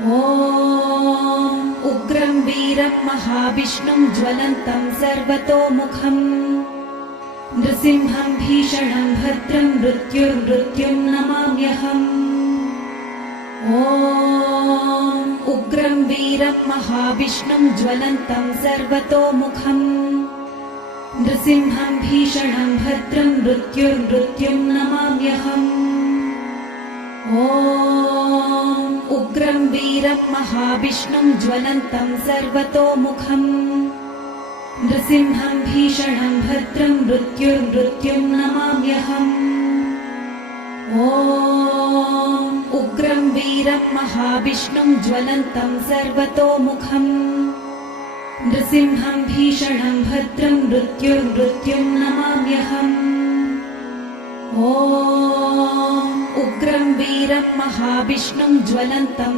ॐ उग्रं वीरं महाविष्णुं ज्वलन्तं सर्वतोमुखम् नृसिंहं भीषणं भद्रं मृत्युं नमाम्यहम्। ॐ उग्रं वीरं महाविष्णुं ज्वलन्तं सर्वतोमुखम् नृसिंहं भीषणं भद्रं मृत्युं नमाम्यहम्। ॐ उग्रं वीरं महाविष्णुं ज्वलन्तं सर्वतोमुखम् नृसिंहं भीषणं भद्रं मृत्युं नमाम्यहम्। ॐ उग्रं वीरं महाविष्णुं ज्वलन्तं सर्वतोमुखम् नृसिंहं भीषणं भद्रं मृत्युं नमाम्यहम्। ॐ उग्रं वीरं महाविष्णुं ज्वलन्तं